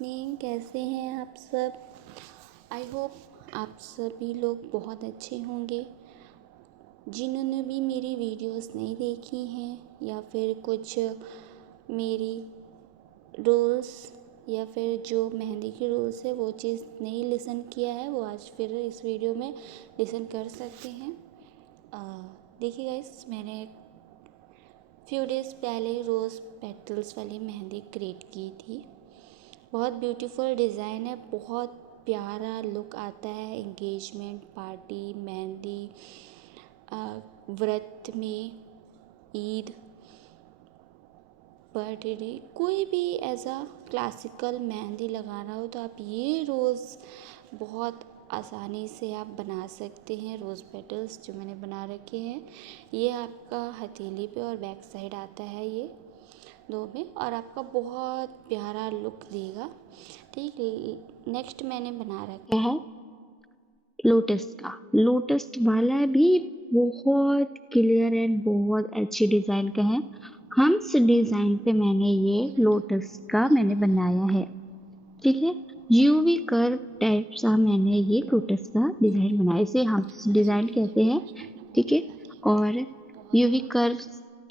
Evening, कैसे हैं आप सब। आई होप आप सभी लोग बहुत अच्छे होंगे। जिन्होंने भी मेरी वीडियोस नहीं देखी हैं या फिर कुछ मेरी रूल्स या फिर जो मेहंदी के रूल्स है वो चीज़ नहीं लिसन किया है, वो आज फिर इस वीडियो में लिसन कर सकते हैं। देखिए गाइस, मैंने फ्यू डेज़ पहले रोज़ पेटल्स वाली मेहंदी क्रिएट की थी। बहुत ब्यूटीफुल डिज़ाइन है, बहुत प्यारा लुक आता है एंगेजमेंट, पार्टी, मेहंदी, व्रत में, ईद, बर्थडे, कोई भी ऐसा क्लासिकल मेहंदी लगाना हो तो आप ये रोज़ बहुत आसानी से आप बना सकते हैं। रोज़ पेटल्स जो मैंने बना रखे हैं, ये आपका हथेली पे और बैक साइड आता है ये दो में, और आपका बहुत प्यारा लुक देगा। ठीक, नेक्स्ट मैंने बना रखा है लोटस का। लोटस वाला भी बहुत क्लियर एंड बहुत अच्छी डिज़ाइन का है। हम्स डिज़ाइन पे मैंने ये लोटस का मैंने बनाया है। ठीक है, यूवी कर्व टाइप सा मैंने ये लोटस का डिज़ाइन बनाया, इसे हम्स डिज़ाइन कहते हैं। ठीक है, और यूवी कर्व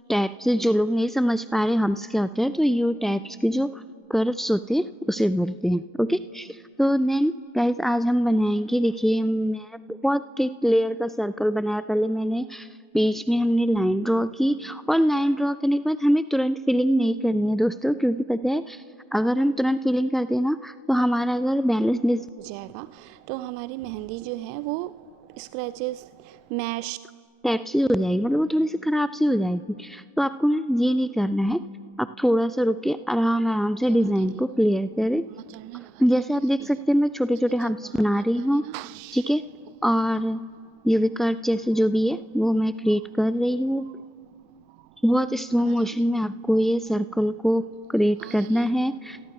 टाइप से जो लोग नहीं समझ पा रहे हम्स क्या होता है, तो यू टाइप्स के जो कर्व्स होते हैं उसे बोलते हैं। ओके, तो देन गाइस आज हम बनाएंगे। देखिए, मैंने बहुत एक क्लियर का सर्कल बनाया। पहले मैंने बीच में हमने लाइन ड्रॉ की, और लाइन ड्रॉ करने के बाद हमें तुरंत फिलिंग नहीं करनी है दोस्तों, क्योंकि पता है अगर हम तुरंत फिलिंग करते हैं ना तो हमारा अगर बैलेंस डिस हो जाएगा तो हमारी मेहंदी जो है वो स्क्रैचेस, मैश टाइप से हो जाएगी, मतलब वो थोड़ी सी खराब सी हो जाएगी। तो आपको ना ये नहीं करना है। आप थोड़ा सा रुक के आराम आराम से डिज़ाइन को क्लियर करें। जैसे आप देख सकते हैं मैं छोटे छोटे हम्स बना रही हूँ। ठीक है, और यूवी कट जैसे जो भी है वो मैं क्रिएट कर रही हूँ। बहुत स्लो मोशन में आपको ये सर्कल को क्रिएट करना है।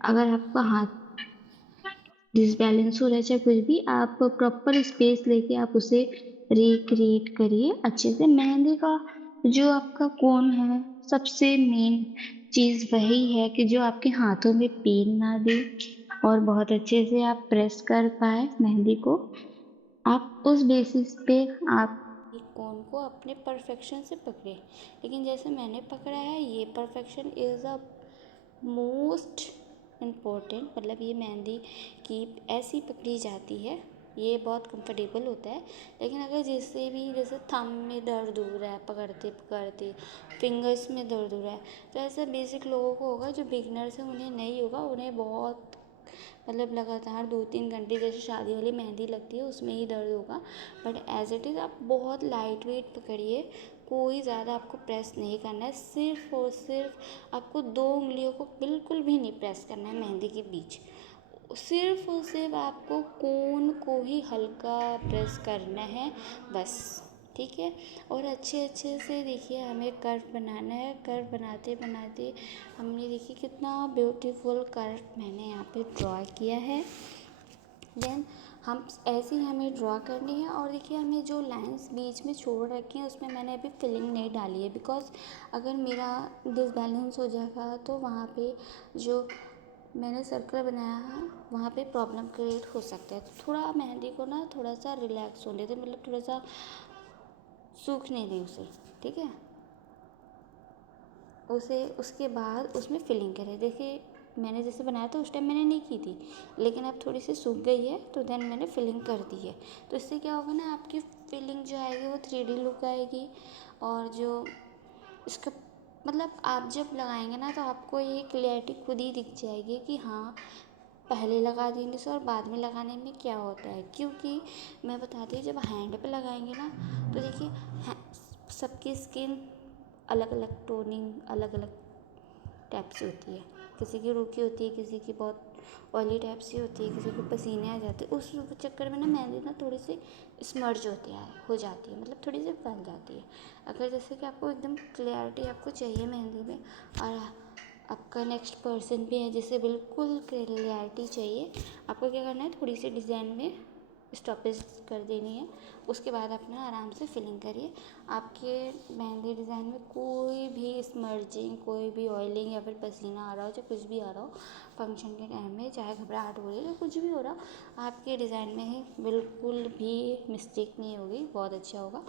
अगर आपका हाथ डिसबैलेंस हो रहा है चाहे कुछ भी, आप प्रॉपर स्पेस लेके आप उसे रिक्रिएट करिए अच्छे से। मेहंदी का जो आपका कोन है, सबसे मेन चीज़ वही है कि जो आपके हाथों में पेन ना दे और बहुत अच्छे से आप प्रेस कर पाए मेहंदी को। आप उस बेसिस पे आप एक कोन को अपने परफेक्शन से पकड़े। लेकिन जैसे मैंने पकड़ा है, ये perfection is a most important, मतलब ये मेहंदी की ऐसी पकड़ी जाती है, ये बहुत कंफर्टेबल होता है। लेकिन अगर जिससे भी जैसे थंब में दर्द हो रहा है पकड़ते पकड़ते, फिंगर्स में दर्द हो रहा है, तो ऐसा बेसिक लोगों को होगा। जो बिगनर्स हैं उन्हें नहीं होगा, उन्हें बहुत मतलब लगातार 2-3 घंटे जैसे शादी वाली मेहंदी लगती है उसमें ही दर्द होगा। बट एज इट इज़ आप बहुत लाइट वेट पकड़िए, कोई ज़्यादा आपको प्रेस नहीं करना है। सिर्फ और सिर्फ आपको 2 उंगलियों को बिल्कुल भी नहीं प्रेस करना है मेहंदी के बीच। सिर्फ और सिर्फ आपको कोन को ही हल्का प्रेस करना है बस। ठीक है, और अच्छे अच्छे से देखिए हमें कर्व बनाना है। कर्व बनाते बनाते हमने देखिए कितना ब्यूटीफुल कर्व मैंने यहाँ पे ड्रॉ किया है। देन हम ऐसे ही हमें ड्रॉ करनी है। और देखिए हमें जो लाइंस बीच में छोड़ रखी हैं उसमें मैंने अभी फिलिंग नहीं डाली है, बिकॉज अगर मेरा डिसबैलेंस हो जाएगा तो वहाँ पे जो मैंने सर्कल बनाया है वहाँ पे प्रॉब्लम क्रिएट हो सकता है। तो थोड़ा मेहंदी को ना थोड़ा सा रिलैक्स होने दें, मतलब थोड़ा सा सूखने दें उसे। ठीक है, उसे उसके बाद उसमें फिलिंग करें। देखिए मैंने जैसे बनाया था उस टाइम मैंने नहीं की थी, लेकिन अब थोड़ी सी सूख गई है तो देन मैंने फिलिंग कर दी है। तो इससे क्या होगा ना, आपकी फिलिंग जो आएगी वो 3D लुक आएगी। और जो इसका मतलब आप जब लगाएंगे ना तो आपको ये क्लैरिटी खुद ही दिख जाएगी कि हाँ पहले लगा देने से और बाद में लगाने में क्या होता है। क्योंकि मैं बताती हूँ, जब हैंड पे लगाएंगे ना तो देखिए सबकी स्किन अलग अलग टोनिंग अलग अलग टाइप से होती है। किसी की रूखी होती है, किसी की बहुत ऑयली टाइप से होती है, किसी को पसीने आ जाते हैं। उस चक्कर में ना मेहंदी ना थोड़ी सी स्मर्ज हो जाती है, मतलब थोड़ी सी फैल जाती है। अगर जैसे कि आपको एकदम क्लियरिटी आपको चाहिए मेहंदी में, और आपका नेक्स्ट पर्सन भी है जिसे बिल्कुल क्लियरिटी चाहिए, आपको क्या करना है, थोड़ी सी डिज़ाइन में स्टॉपेज कर देनी है। उसके बाद अपना आराम से फिलिंग करिए। आपके मेहंदी डिज़ाइन में कोई भी स्मर्जिंग, कोई भी ऑयलिंग या फिर पसीना आ रहा हो, चाहे कुछ भी आ रहा हो, फंक्शन के टाइम में चाहे घबराहट हो रही है या कुछ भी हो रहा, आपके डिज़ाइन में ही बिल्कुल भी मिस्टेक नहीं होगी, बहुत अच्छा होगा।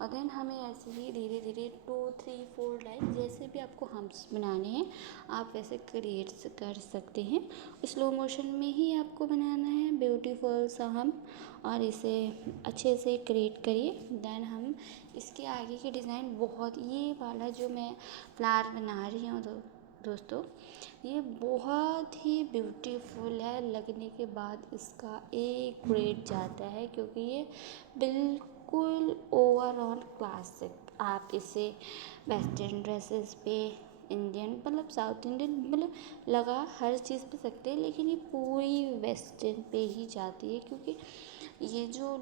और देन हमें ऐसे ही धीरे धीरे 2 3 4 लाइन जैसे भी आपको हम्स बनाने हैं आप वैसे क्रिएट कर सकते हैं। स्लो मोशन में ही आपको बनाना है ब्यूटीफुल सा हम्प, और इसे अच्छे से क्रिएट करिए। देन हम इसके आगे की डिज़ाइन बहुत, ये वाला जो मैं फ्लावर बना रही हूँ दोस्तों, ये बहुत ही ब्यूटीफुल है। लगने के बाद इसका एक ग्रेड जाता है, क्योंकि ये बिल्कुल ओवरऑल क्लासिक, आप इसे वेस्टर्न ड्रेसेस पे, इंडियन मतलब साउथ इंडियन मतलब लगा हर चीज़ पे सकते हैं, लेकिन ये पूरी वेस्टर्न पे ही जाती है, क्योंकि ये जो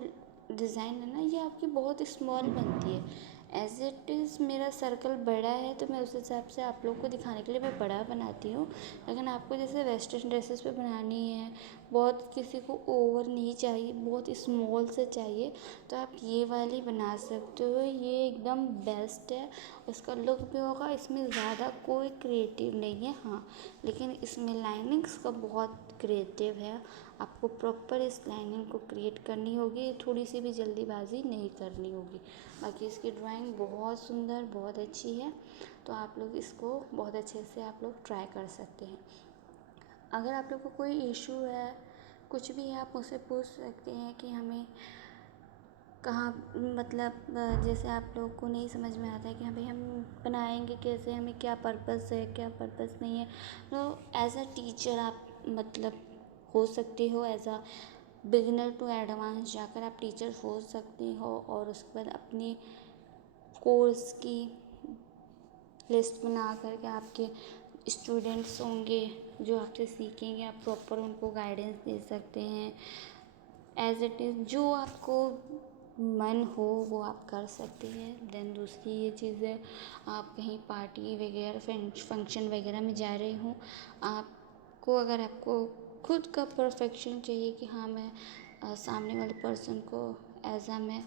डिज़ाइन है ना ये आपकी बहुत स्मॉल बनती है। एज इट इज़ मेरा सर्कल बड़ा है तो मैं उस हिसाब से आप लोग को दिखाने के लिए मैं बड़ा बनाती हूँ, लेकिन आपको जैसे वेस्टर्न ड्रेसेस पे बनानी है, बहुत किसी को ओवर नहीं चाहिए, बहुत स्मॉल से चाहिए, तो आप ये वाली बना सकते हो। ये एकदम बेस्ट है, उसका लुक भी होगा, इसमें ज़्यादा कोई क्रिएटिव नहीं है। हाँ, लेकिन इसमें लाइनिंग्स का बहुत क्रिएटिव है, आपको प्रॉपर इस लाइनिंग को क्रिएट करनी होगी, थोड़ी सी भी जल्दीबाजी नहीं करनी होगी। बाकी इसकी ड्राइंग बहुत सुंदर, बहुत अच्छी है, तो आप लोग इसको बहुत अच्छे से आप लोग ट्राई कर सकते हैं। अगर आप लोग को कोई इशू है, कुछ भी आप मुझसे पूछ सकते हैं कि हमें कहाँ, मतलब जैसे आप लोग को नहीं समझ में आता है कि भाई हम बनाएंगे कैसे, हमें क्या पर्पस है क्या पर्पस नहीं है, तो एज अ टीचर आप मतलब हो सकते हो, as a beginner to advance जाकर आप टीचर हो सकते हो, और उसके बाद अपनी कोर्स की लिस्ट बना करके आपके स्टूडेंट्स होंगे जो आपसे सीखेंगे, आप प्रॉपर उनको गाइडेंस दे सकते हैं। एज इट इज़ जो आपको मन हो वो आप कर सकते हैं। देन दूसरी ये चीज़ है, आप कहीं पार्टी वगैरह फंक्शन वगैरह में जा रहे हो, आपको अगर आपको खुद का परफेक्शन चाहिए कि हाँ मैं सामने वाले पर्सन को एज आ मैं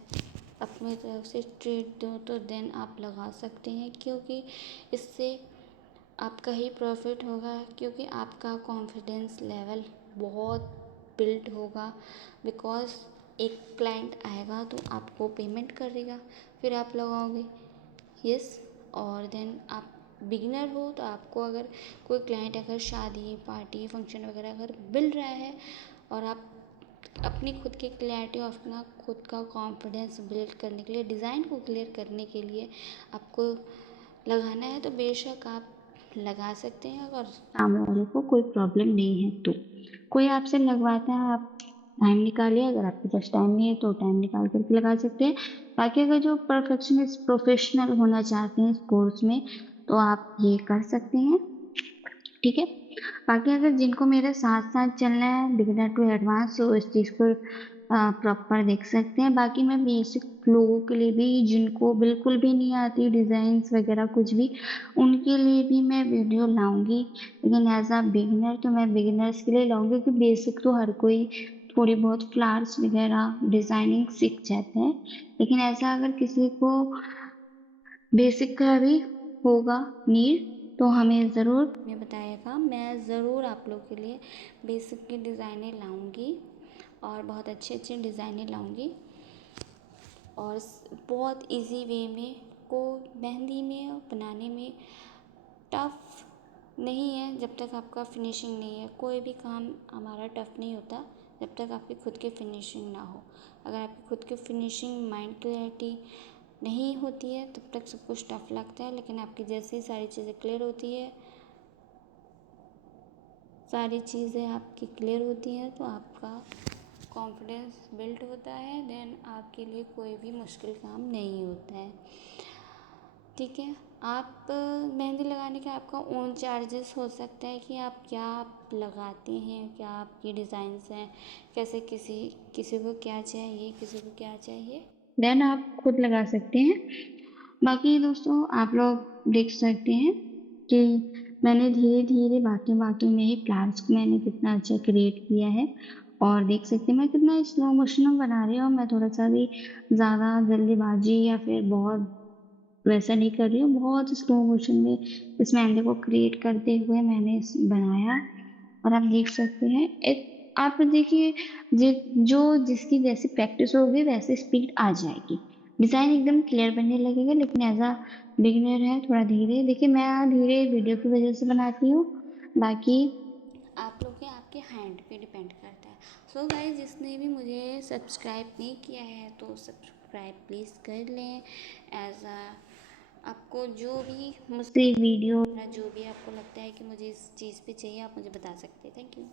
अपनी तरफ से ट्रीट दूँ, तो देन आप लगा सकते हैं, क्योंकि इससे आपका ही प्रॉफिट होगा, क्योंकि आपका कॉन्फिडेंस लेवल बहुत बिल्ड होगा। बिकॉज़ एक क्लाइंट आएगा तो आपको पेमेंट करेगा, फिर आप लगाओगे, यस। और देन आप बिगिनर हो तो आपको अगर कोई क्लाइंट अगर शादी पार्टी फंक्शन वगैरह अगर मिल रहा है, और आप अपनी खुद की क्लैरिटी और अपना खुद का कॉन्फिडेंस बिल्ड करने के लिए, डिज़ाइन को क्लियर करने के लिए आपको लगाना है, तो बेशक आप लगा सकते हैं। अगर सामने वाले को कोई प्रॉब्लम नहीं है तो कोई आपसे लगवाता है, आप टाइम निकालिए, अगर आपके पास टाइम नहीं है तो टाइम निकाल करके लगा सकते हैं। बाकी अगर जो परफेक्शनिस्ट प्रोफेशनल होना चाहते हैं इस कोर्स में, तो आप ये कर सकते हैं, ठीक है। बाकी अगर जिनको मेरे साथ साथ चलना है बिगिनर टू एडवांस, तो इस चीज़ को प्रॉपर देख सकते हैं। बाकी मैं बेसिक लोगों के लिए भी, जिनको बिल्कुल भी नहीं आती डिज़ाइंस वगैरह कुछ भी, उनके लिए भी मैं वीडियो लाऊंगी, लेकिन एज अ बिगिनर तो मैं बिगिनर्स के लिए लाऊंगी, क्योंकि बेसिक तो हर कोई थोड़ी बहुत फ्लावर्स वगैरह डिज़ाइनिंग सीख जाता है, लेकिन ऐसा अगर किसी को बेसिक का भी होगा नीड, तो हमें ज़रूर में बताइएगा, मैं ज़रूर आप लोग के लिए बेसिक की डिज़ाइनें लाऊंगी, और बहुत अच्छे अच्छे डिज़ाइनें लाऊंगी, और बहुत इजी वे में को मेहंदी में बनाने में टफ़ नहीं है। जब तक आपका फिनिशिंग नहीं है, कोई भी काम हमारा टफ़ नहीं होता जब तक आपकी खुद की फिनिशिंग ना हो। अगर आपकी खुद की फिनिशिंग, माइंड क्लैरिटी नहीं होती है, तब तक सब कुछ टफ़ लगता है, लेकिन आपकी जैसे ही सारी चीज़ें क्लियर होती है, सारी चीज़ें आपकी क्लियर होती हैं, तो आपका कॉन्फिडेंस बिल्ड होता है, देन आपके लिए कोई भी मुश्किल काम नहीं होता है, ठीक है। आप मेहंदी लगाने का आपका ओन चार्जेस हो सकता है कि आप क्या आप लगाते हैं, क्या आपकी डिज़ाइंस हैं, कैसे किसी को क्या चाहिए, किसी को क्या चाहिए, देन आप खुद लगा सकते हैं। बाकी दोस्तों आप लोग देख सकते हैं कि मैंने धीरे धीरे बातों बातों में ही फ्लावर्स को मैंने कितना अच्छा क्रिएट किया है, और देख सकते हैं मैं कितना स्लो मोशन में बना रही हूँ। मैं थोड़ा सा भी ज़्यादा जल्दीबाजी या फिर बहुत वैसा नहीं कर रही हूँ, बहुत स्लो मोशन में इस मेहंदी को क्रिएट करते हुए मैंने बनाया, और आप देख सकते हैं एक आप देखिए जो जिसकी जैसी प्रैक्टिस होगी वैसे स्पीड आ जाएगी। डिज़ाइन एकदम क्लियर बनने लगेगा, लेकिन एज़ अ बिगिनर है थोड़ा धीरे देखिए मैं धीरे वीडियो की वजह से बनाती हूँ, बाकी आप लोग के आपके हैंड पे डिपेंड करता है। सो गाइस जिसने भी मुझे सब्सक्राइब नहीं किया है तो सब्सक्राइब प्लीज़ कर लें। एज अ आपको जो भी मुझसे वीडियो जो भी आपको लगता है कि मुझे इस चीज़ पे चाहिए आप मुझे बता सकते हैं। Thank you.